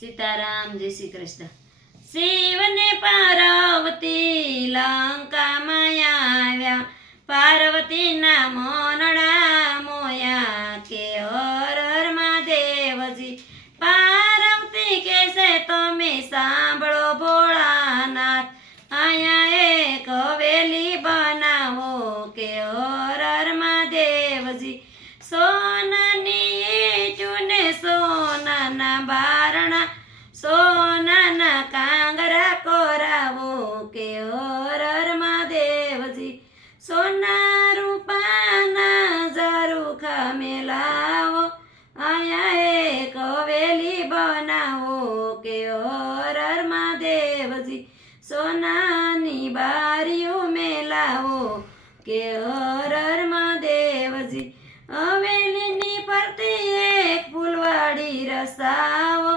સીતારામ, જય શ્રી કૃષ્ણ. શિવને પાર્વતી લંકામાં આવ્યા, પાર્વતીના મોનડા મોયા કે હર હર મહાદેવજી. પાર્વતી કહેશે તમે સાંભળો ભોળાનાથ, અહીંયા એક હવેલી બનાવો કે હર હર મહાદેવજી. સોનાની ચૂને સોનાના બારણા, સોનાના કાંગરા કોરાવો કે હર હર મહાદેવજી. સોના રૂપાના ઝારુખા મેલાવો, અહીંયા એક હવેલી બનાવો કે હર હર મહાદેવજી. સોનાની બારીઓ મેલાવો કે હર હર મહાદેવજી. હવેલીની ફરતી એક ફૂલવાડી રસાવો,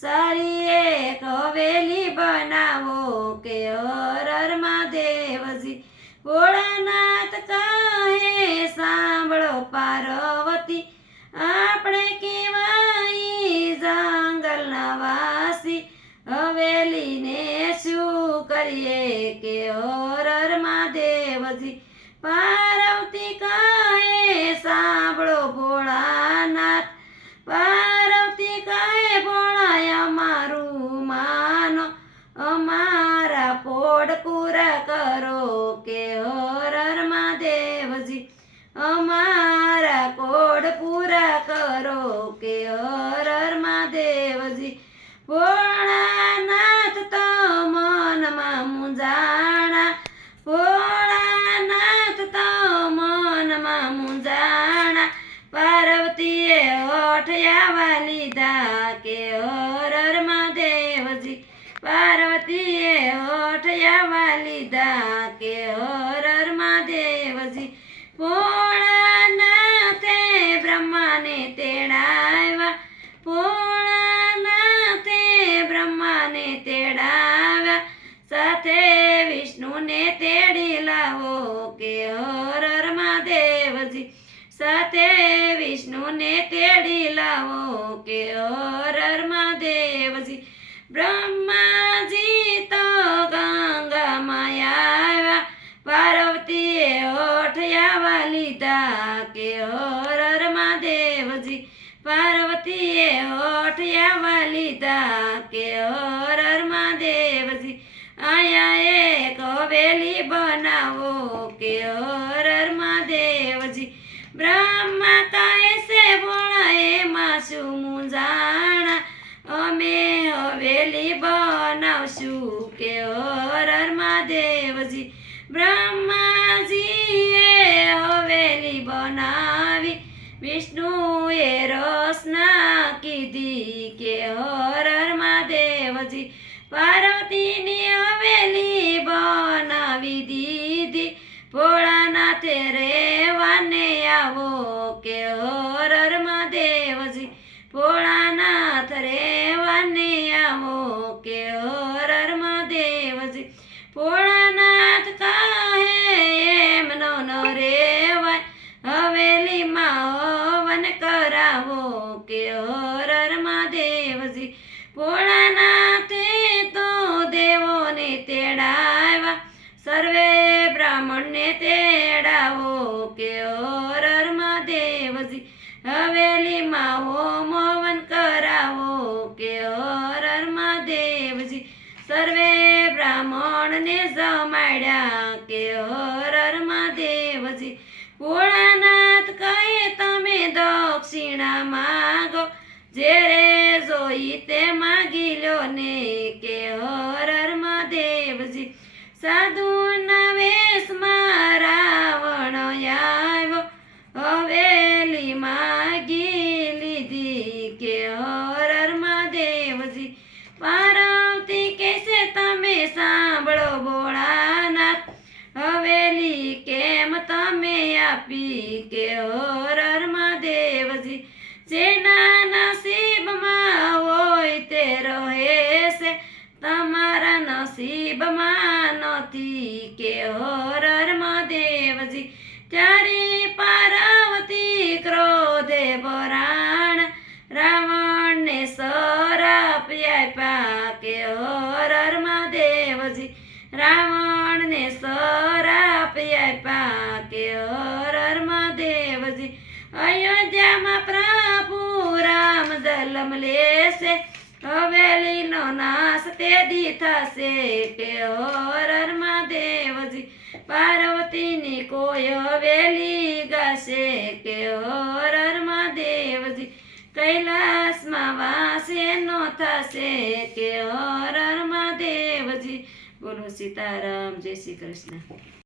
સારી એક હવેલી બનાવો કે હર હર મહાદેવજી. ભોળાનાથ કહે સાંભળો પાર્વતી, આપણે કેવાય જંગલના વાસી, હવેલીને શું કરીએ કે હર હર મહાદેવજી. પાર્વતી કહે સાંભળો ભોળાનાથ, પાર્વતી કહે ભોળા અમારું માનો, અમારા પોડ પૂરા કરો કે હર હર મહાદેવજી. અમારા કોડ પૂરા કરો કે હર હર મહાદેવજી. ભોળાનાથ તો મનમાં મૂંઝાણા, ભોળાનાથ તો મનમાં મૂંઝાણા. પાર્વતીએ ઓઠિયાવા લીધા કે હર હર મહાદેવજી. પાર્વતીએ ઓઠિયાવા લીધા કે હર હર મહાદેવજી. ભોળાનાથે બ્રહ્માને તેડાવ્યા, ભોળાનાથે બ્રહ્માને તેડાવ્યા, સાથે વિષ્ણુને તેડી લાવો કે હર હર મહાદેવજી. સાથે વિષ્ણુને તેડી લાવો કે હર હર મહાદેવજી. બ્રહ્માજી તો ગંગામાં આવ્યા, પાર્વતીએ ઓઠિયાવા લીધા કે હર હર મહાદેવજી. પાર્વતીએ ઓઠિયાવા લીધા કે હર હર મહાદેવજી. અહીંયા એક હવેલી બનાવો કે હર હર મહાદેવજી. બ્રહ્મા કહે છે ભોળા એમાં શું મૂંઝાણા, અમે હવેલી બનાવશું કે હર હર મહાદેવજી. બ્રહ્માજીએ હવેલી બનાવી, વિષ્ણુએ રચના કીધી કે હર હર મહાદેવજી. પાર્વતીની હવેલી બનાવી દીધી, ભોળાનાથે રેવાને આવો કે હર હર મહાદેવજી. ભોળાનાથ રેવાને આવો કે હર હર મહાદેવજી. ભોળાનાથ કહે એમનો ન રેવાય, હવેલીમાં હવન કરાવો કે હર હર મહાદેવજી. ભોળાનાથે તો દેવોને તેડાવ્યા, સર્વે બ્રાહ્મણને તેડાવો કે હર હર મહાદેવજી. હવેલીમાં હોમ હવન કરાવો કે હર હર મહાદેવજી. સર્વે બ્રાહ્મણને જમાડ્યા કે હર હર મહાદેવજી. ભોળાનાથ કહે તમે દક્ષિણા માગો, જે રે જોઈ તે માગી લો ને કે હર હર મહાદેવજી. સાધુના વેશમાં રાવણ આવ્યો, હવેલી માગી લીધી કે હર હર મહાદેવજી. પાર્વતી કહેશે તમે સાંભળો ભોળાનાથ, હવેલી કેમ તમે આપી કે હર હર મહાદેવજી. જેના નસીબમાં હોય તે રહે છે, તમારા નસીબમાં નથી કે હર હર મહાદેવજી. ત્યારે પાર્વતી ક્રોધે ભરાણ, રાવણને સરાપ આપ્યા કે હર હર મહાદેવજી રાવણને સરાપ આપ્યા કે હર હર મહાદેવજી અયોધ્યામાં પ્રભુ રામ જન્મ લેશે હવેલીનો નાશ તેદી થશે કે હર હર મહાદેવજી પાર્વતીની કોઈ હવેલી ગાશે કે હર હર મહાદેવજી કૈલાસમાં વાસે નો થશે કે હર હર મહાદેવજી બોલો સીતારામ જય શ્રી કૃષ્ણ.